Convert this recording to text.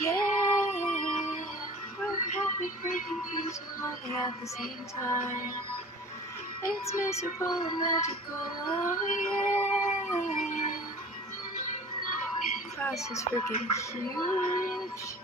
Yeah, we're happy, free, confused, and lonely at the same time. It's miserable and magical, oh yeah. Class is freaking huge.